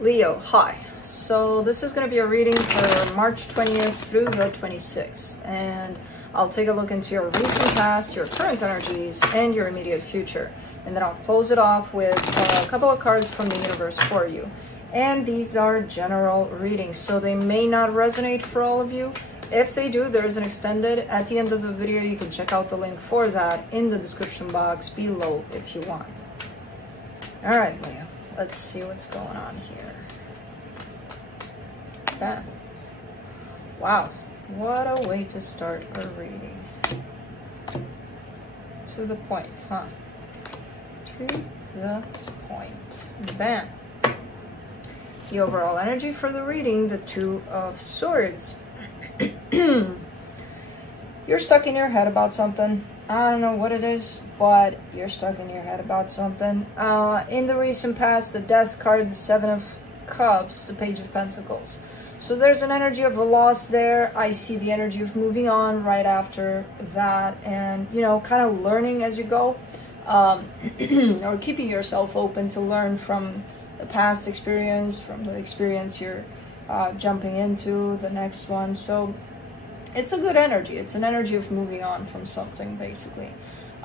Leo, hi. So this is going to be a reading for March 20th through the 26th, and I'll take a look into your recent past, your current energies, and your immediate future. And then I'll close it off with a couple of cards from the universe for you. And these are general readings, so they may not resonate for all of you. If they do, there is an extended at the end of the video. You can check out the link for that in the description box below if you want. All right, Leo, let's see what's going on here. Yeah. Wow, what a way to start a reading. To the point, huh? To the point. Bam. The overall energy for the reading, the Two of Swords. You're stuck in your head about something. I don't know what it is, but you're stuck in your head about something. In the recent past, the Death card, the Seven of Cups, the Page of Pentacles. So there's an energy of a loss there. I see the energy of moving on right after that, and, you know, kind of learning as you go, or keeping yourself open to learn from the past experience, from the experience you're jumping into, the next one. So it's a good energy. It's an energy of moving on from something, basically.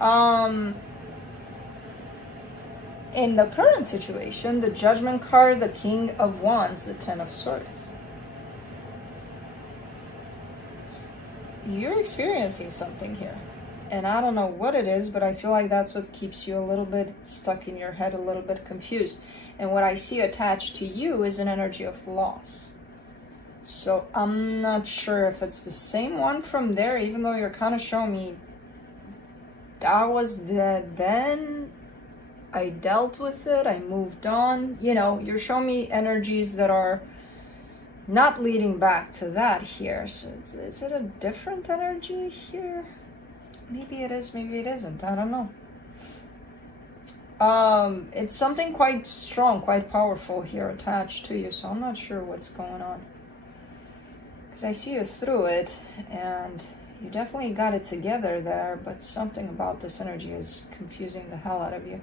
In the current situation, the Judgment card, the King of Wands, the Ten of Swords. You're experiencing something here, and I don't know what it is, but I feel like that's what keeps you a little bit stuck in your head, a little bit confused. And what I see attached to you is an energy of loss. So I'm not sure if it's the same one from there, even though you're kind of showing me that was then I dealt with it, I moved on. You know, you're showing me energies that are not leading back to that here. So is it a different energy here? Maybe it is, maybe it isn't. I don't know. It's something quite strong, quite powerful here attached to you. So I'm not sure what's going on. Because I see you through it, and you definitely got it together there. But something about this energy is confusing the hell out of you.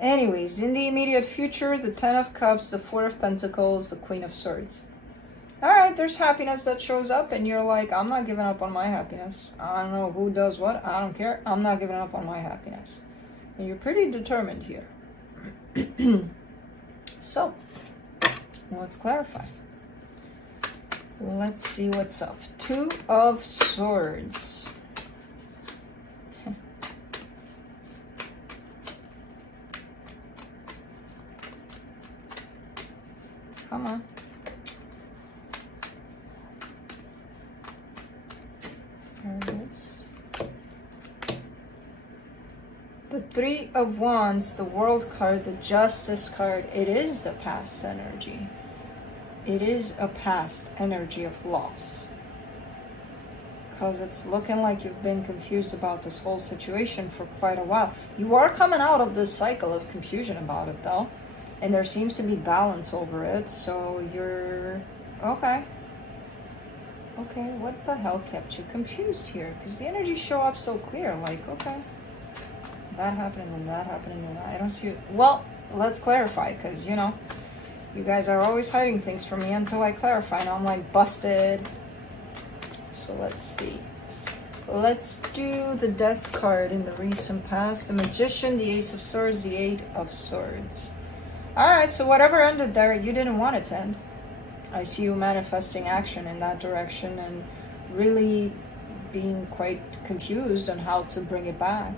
Anyways, in the immediate future, the Ten of Cups, the Four of Pentacles, the Queen of Swords. All right, there's happiness that shows up, and you're like, I'm not giving up on my happiness. I don't know who does what. I don't care. I'm not giving up on my happiness. And you're pretty determined here. So, let's clarify. Let's see what's up. Two of Swords. Come on. There it is. The Three of Wands, the World card, the Justice card. It is the past energy. It is a past energy of loss. Because it's looking like you've been confused about this whole situation for quite a while. You are coming out of this cycle of confusion about it, though. And there seems to be balance over it. So you're... okay. Okay, what the hell kept you confused here? Because the energies show up so clear, like, okay, that happened and that happened and I don't see it. Well, let's clarify, because, you know, you guys are always hiding things from me until I clarify. Now I'm like busted. So let's see. Let's do the Death card in the recent past. The Magician, the Ace of Swords, the Eight of Swords. All right, so whatever ended there, you didn't want it to end. I see you manifesting action in that direction and really being quite confused on how to bring it back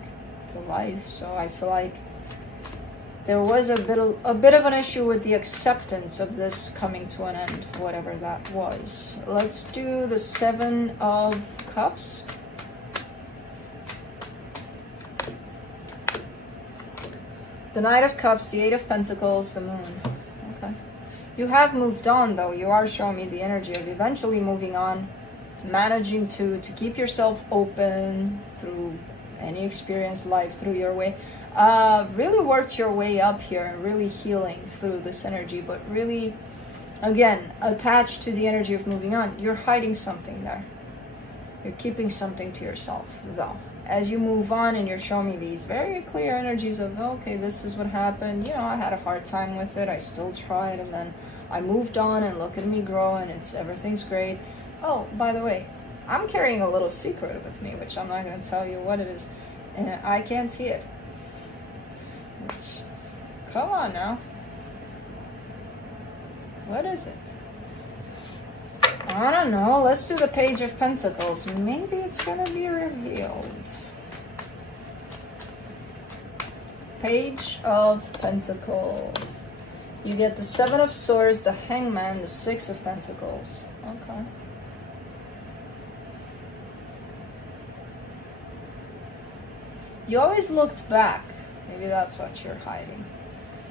to life. So I feel like there was a bit of an issue with the acceptance of this coming to an end, whatever that was. Let's do the Seven of Cups. The Knight of Cups, the Eight of Pentacles, the Moon. Okay. You have moved on, though. You are showing me the energy of eventually moving on, managing to keep yourself open through any experience, life, through your way. Really worked your way up here and really healing through this energy, but really, again, attached to the energy of moving on. You're hiding something there. You're keeping something to yourself, though. As you move on and you're showing me these very clear energies of, okay, this is what happened. You know, I had a hard time with it. I still tried, and then I moved on and look at me growing. Everything's great. Oh, by the way, I'm carrying a little secret with me, which I'm not going to tell you what it is. And I can't see it. Come on now. What is it? I don't know. Let's do the Page of Pentacles. Maybe it's going to be revealed. Page of Pentacles. You get the Seven of Swords, the Hangman, the Six of Pentacles. Okay. You always looked back. Maybe that's what you're hiding.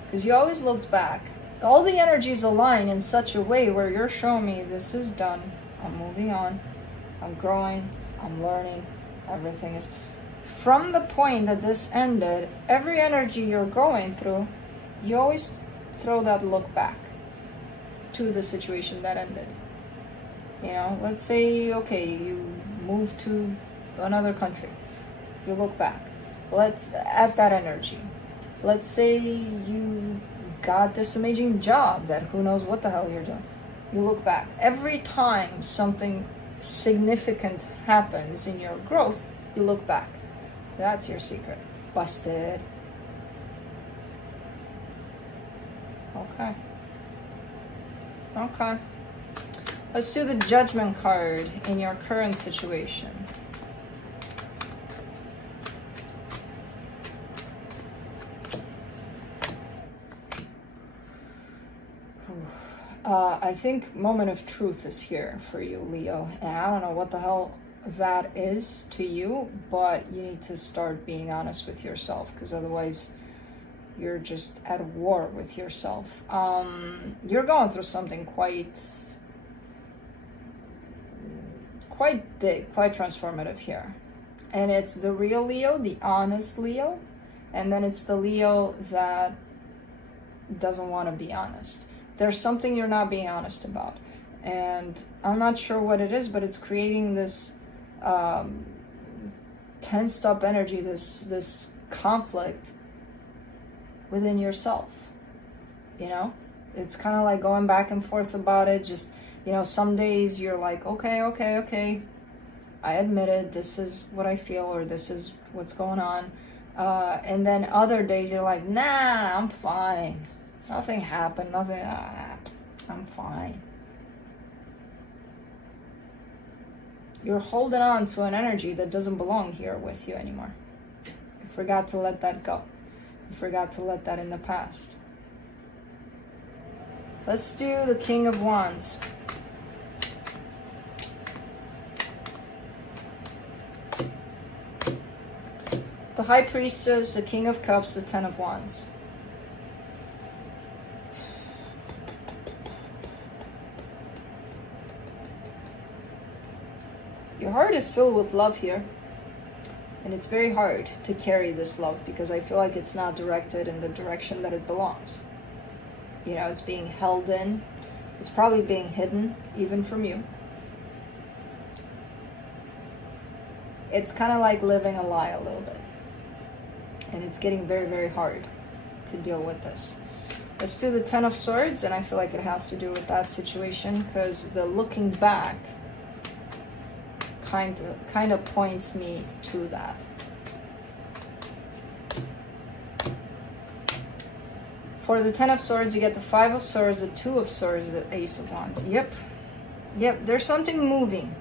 Because you always looked back. All the energies align in such a way where you're showing me this is done. I'm moving on. I'm growing. I'm learning. Everything is... From the point that this ended, every energy you're going through, you always throw that look back to the situation that ended. You know, let's say, okay, you move to another country. You look back. Let's at that energy. Let's say you got this amazing job that who knows what the hell you're doing. You look back. Every time something significant happens in your growth, you look back. That's your secret. Busted. Okay. Okay. Let's do the Judgment card in your current situation. I think Moment of Truth is here for you, Leo. And I don't know what the hell that is to you, but you need to start being honest with yourself, because otherwise you're just at war with yourself. You're going through something quite big, quite transformative here. And it's the real Leo, the honest Leo, and then it's the Leo that doesn't want to be honest. There's something you're not being honest about, and I'm not sure what it is, but it's creating this tensed up energy, this conflict within yourself. You know, it's kind of like going back and forth about it. Just, you know, some days you're like, okay, I admit it, this is what I feel, or this is what's going on, and then other days you're like, nah, I'm fine. Nothing happened, nothing, I'm fine. You're holding on to an energy that doesn't belong here with you anymore. You forgot to let that go. You forgot to let that in the past. Let's do the King of Wands. The High Priestess, the King of Cups, the Ten of Wands. Your heart is filled with love here, and it's very hard to carry this love because I feel like it's not directed in the direction that it belongs. You know, it's being held in. It's probably being hidden even from you. It's kind of like living a lie a little bit, and it's getting very, very hard to deal with this. Let's do the Ten of Swords, and I feel like it has to do with that situation because the looking back kind of points me to that. For the Ten of Swords, you get the Five of Swords, the Two of Swords, the Ace of Wands. Yep, there's something moving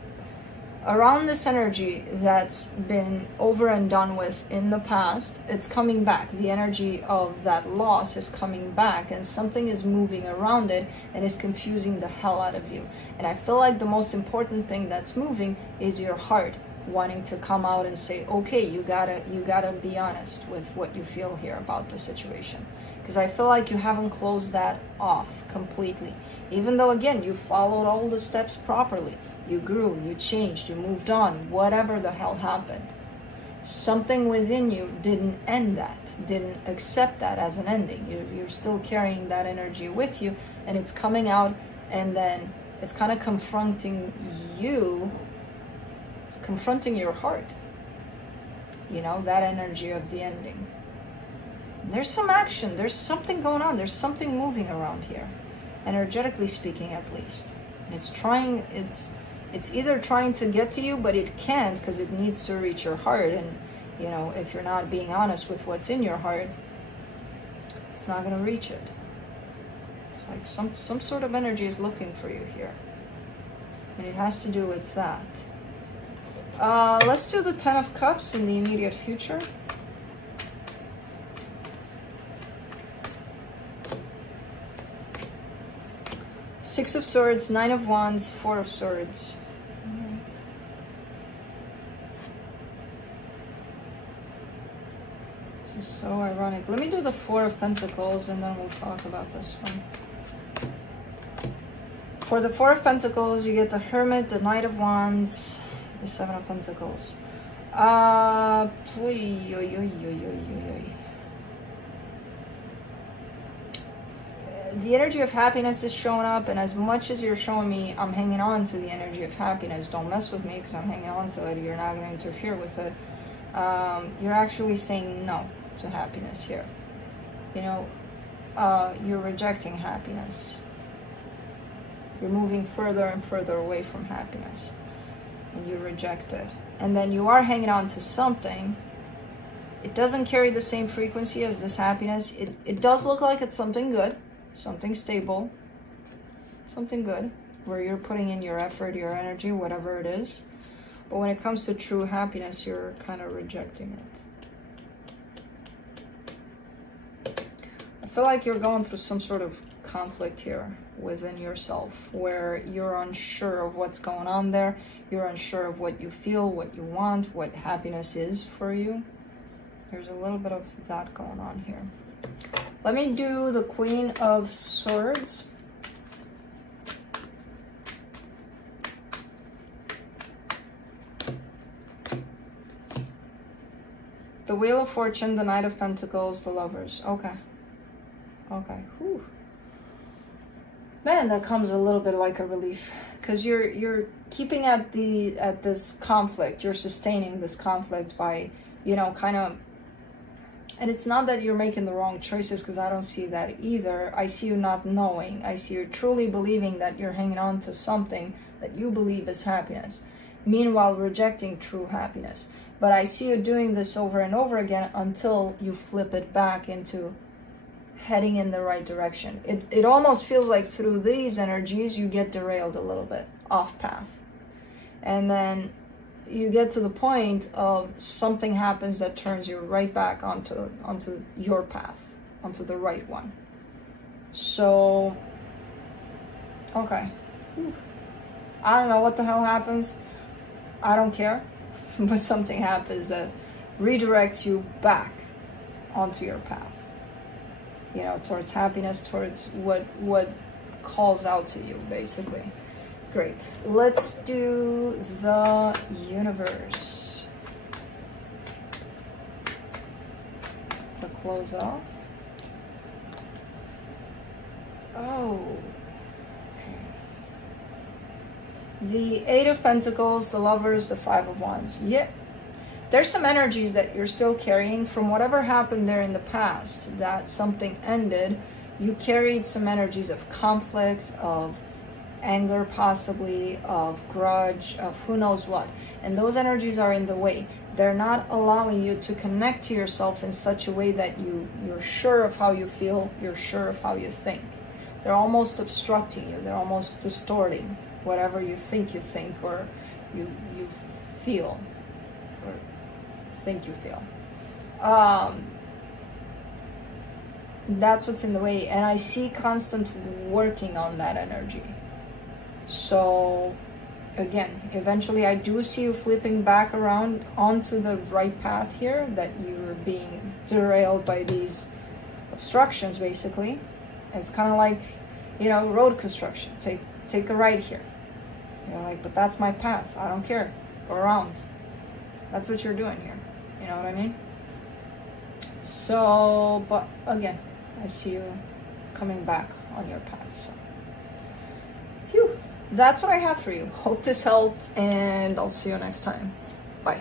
around this energy that's been over and done with in the past. It's coming back. The energy of that loss is coming back, and something is moving around it and is confusing the hell out of you. And I feel like the most important thing that's moving is your heart wanting to come out and say, okay, you gotta be honest with what you feel here about the situation. Because I feel like you haven't closed that off completely. Even though, again, you followed all the steps properly. You grew, you changed, you moved on, whatever the hell happened. Something within you didn't end that, didn't accept that as an ending. You're still carrying that energy with you, and it's coming out, and then it's kind of confronting you. It's confronting your heart. You know, that energy of the ending. There's some action, there's something going on, there's something moving around here. energetically speaking, at least. And it's either trying to get to you, but it can't because it needs to reach your heart. And, you know, if you're not being honest with what's in your heart, it's not going to reach it. It's like some sort of energy is looking for you here. And it has to do with that. Let's do the 10 of Cups in the immediate future. Six of Swords, Nine of Wands, Four of Swords. This is so ironic. Let me do the Four of Pentacles and then we'll talk about this one. For the Four of Pentacles, you get the Hermit, the Knight of Wands, the Seven of Pentacles. The energy of happiness is showing up, and as much as you're showing me I'm hanging on to the energy of happiness, don't mess with me because I'm hanging on to it, you're not going to interfere with it, you're actually saying no to happiness here. You know, you're rejecting happiness. You're moving further and further away from happiness, and you reject it. And then you are hanging on to something. It doesn't carry the same frequency as this happiness. It does look like it's something good, something stable, something good, where you're putting in your effort, your energy, whatever it is. But when it comes to true happiness, you're kind of rejecting it. I feel like you're going through some sort of conflict here within yourself, where you're unsure of what's going on there. You're unsure of what you feel, what you want, what happiness is for you. There's a little bit of that going on here. Let me do the Queen of Swords. The Wheel of Fortune, the Knight of Pentacles, the Lovers. Okay. Okay. Whew. Man, that comes a little bit like a relief, because you're keeping at this conflict. You're sustaining this conflict by, you know, kind of. And it's not that you're making the wrong choices, because I don't see that either. I see you not knowing. I see you truly believing that you're hanging on to something that you believe is happiness, meanwhile rejecting true happiness. But I see you doing this over and over again until you flip it back into heading in the right direction. It almost feels like through these energies you get derailed a little bit off path, and then you get to the point of something happens that turns you right back onto your path, onto the right one. So okay, I don't know what the hell happens, I don't care, but something happens that redirects you back onto your path, you know, towards happiness, towards what calls out to you, basically. Great. Let's do the Universe to close off. Oh, okay. The Eight of Pentacles, the Lovers, the Five of Wands. Yeah. There's some energies that you're still carrying from whatever happened there in the past, that something ended. You carried some energies of conflict, of anger possibly, of grudge, of who knows what. And those energies are in the way. They're not allowing you to connect to yourself in such a way that you're sure of how you feel, you're sure of how you think. They're almost obstructing you. They're almost distorting whatever you think or you feel. Or think you feel. That's what's in the way, and I see constant working on that energy. So again, eventually I do see you flipping back around onto the right path here, that you're being derailed by these obstructions, basically. It's kind of like, you know, road construction. Take a right here. You're like, but that's my path, I don't care, go around. That's what you're doing here, you know what I mean? So, but again, I see you coming back on your path. So, phew, that's what I have for you. Hope this helped, and I'll see you next time. Bye.